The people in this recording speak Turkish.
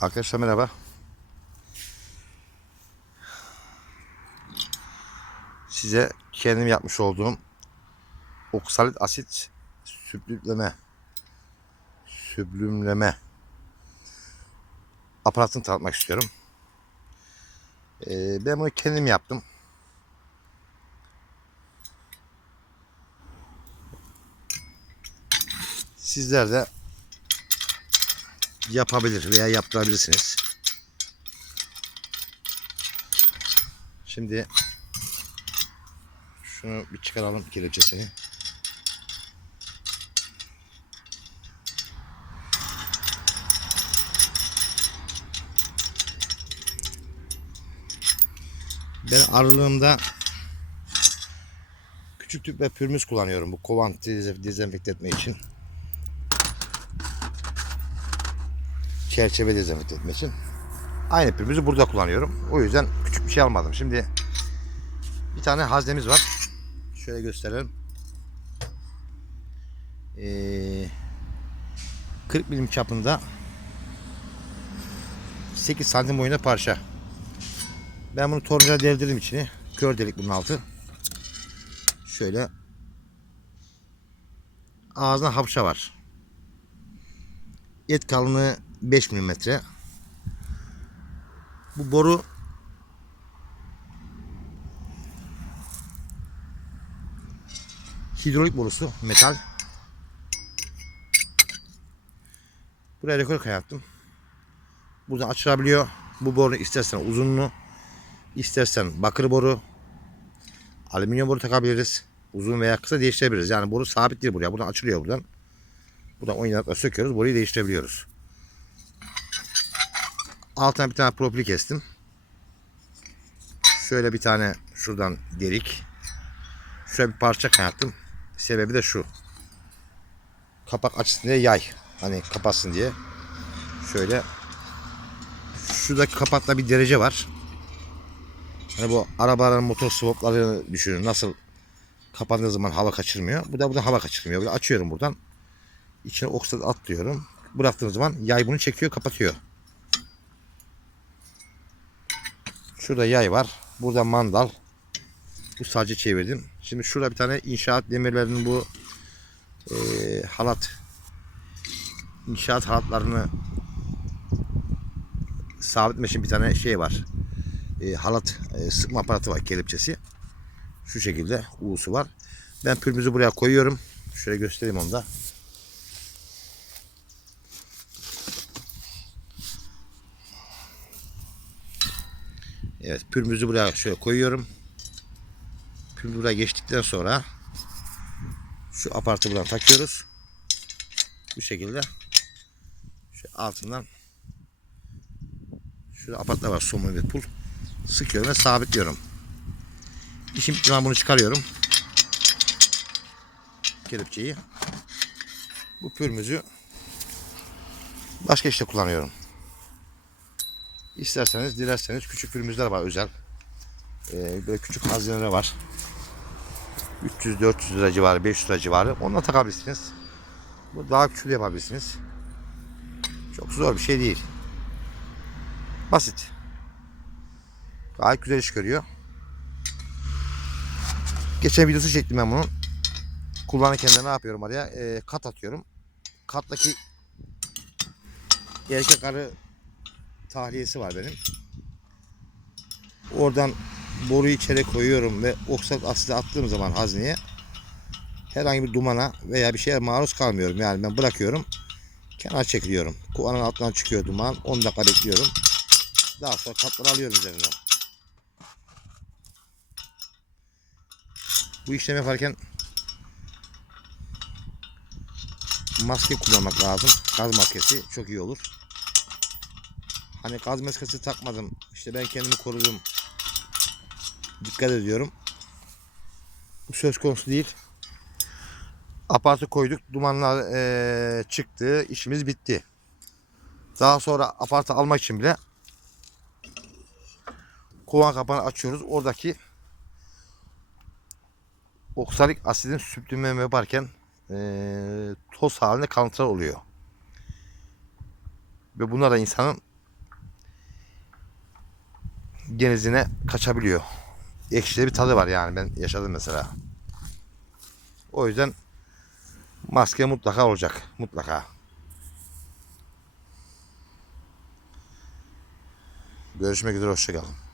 Arkadaşlar merhaba. Size kendim yapmış olduğum oksalit asit süblümleme süblümleme aparatını tanıtmak istiyorum. Ee, ben bunu kendim yaptım. Sizler de yapabilir veya yaptırabilirsiniz. Şimdi şunu bir çıkaralım kelepçesini. Ben aralığımda küçük tüp ve pürmüz kullanıyorum bu kovan dez- dezenfekte etme için. Çerçeve dezenfekte etmek için. Aynı pürmüzü burada kullanıyorum. O yüzden küçük bir şey almadım. Şimdi bir tane haznemiz var. Şöyle gösterelim. Ee, 40 milim çapında 8 santim boyunda parça. Ben bunu tornavida deldirdim içini. Kör delik bunun altı. Şöyle ağzına hapşa var. Et kalınlığı 5 mm. Bu boru hidrolik borusu metal. Buraya rekor kayattım. Buradan açılabiliyor. Bu boru istersen uzunlu, istersen bakır boru, alüminyum boru takabiliriz. Uzun veya kısa değiştirebiliriz. Yani boru sabit değil buraya. Buradan açılıyor buradan. Buradan oynatma söküyoruz. Boruyu değiştirebiliyoruz. Altına bir tane profil kestim. Şöyle bir tane şuradan delik. Şöyle bir parça kaynattım. Sebebi de şu. Kapak açsın diye yay. Hani kapatsın diye. Şöyle. Şuradaki kapakta bir derece var. Hani bu arabaların motor swaplarını düşünün. Nasıl kapandığı zaman hava kaçırmıyor. Bu da buradan hava kaçırmıyor. Böyle açıyorum buradan. İçine oksat atlıyorum. Bıraktığım zaman yay bunu çekiyor kapatıyor. Şurada yay var. Burada mandal. Bu sadece çevirdim. Şimdi şurada bir tane inşaat demirlerinin bu e, halat inşaat halatlarını sabitme için bir tane şey var. E, halat e, sıkma aparatı var kelepçesi. Şu şekilde U'su var. Ben pürmüzü buraya koyuyorum. Şöyle göstereyim onu da. Evet pürmüzü buraya şöyle koyuyorum. Pürmüz buraya geçtikten sonra şu apartı buradan takıyoruz. Bu şekilde şu altından şurada apartlar var somun ve pul sıkıyorum ve sabitliyorum. İşim bitti bunu çıkarıyorum. Kelepçeyi. Bu pürmüzü başka işte kullanıyorum. İsterseniz, dilerseniz küçük pürmüzler var özel. Ee, böyle küçük hazineler var. 300-400 lira civarı, 500 lira civarı. Onunla takabilirsiniz. Bu daha küçük yapabilirsiniz. Çok zor bir şey değil. Basit. Gayet güzel iş görüyor. Geçen videosu çektim ben bunun. Kullanırken de ne yapıyorum araya? Ee, kat atıyorum. Kattaki erkek arı tahliyesi var benim. Oradan boruyu içeri koyuyorum ve oksat asidi attığım zaman hazneye herhangi bir dumana veya bir şeye maruz kalmıyorum. Yani ben bırakıyorum. Kenar çekiliyorum. Kovanın altından çıkıyor duman. 10 dakika bekliyorum. Daha sonra katları alıyorum üzerinden. Bu işlemi yaparken maske kullanmak lazım. Gaz maskesi çok iyi olur. Hani gaz maskesi takmadım. İşte ben kendimi korudum. Dikkat ediyorum. Bu söz konusu değil. Apartı koyduk. Dumanlar eee, çıktı. işimiz bitti. Daha sonra apartı almak için bile kovan kapağını açıyoruz. Oradaki oksalik asidin süplümleme yaparken eee, toz halinde kalıntılar oluyor. Ve bunlar da insanın genizine kaçabiliyor. Ekşili bir tadı var yani ben yaşadım mesela. O yüzden maske mutlaka olacak. Mutlaka. Görüşmek üzere hoşçakalın.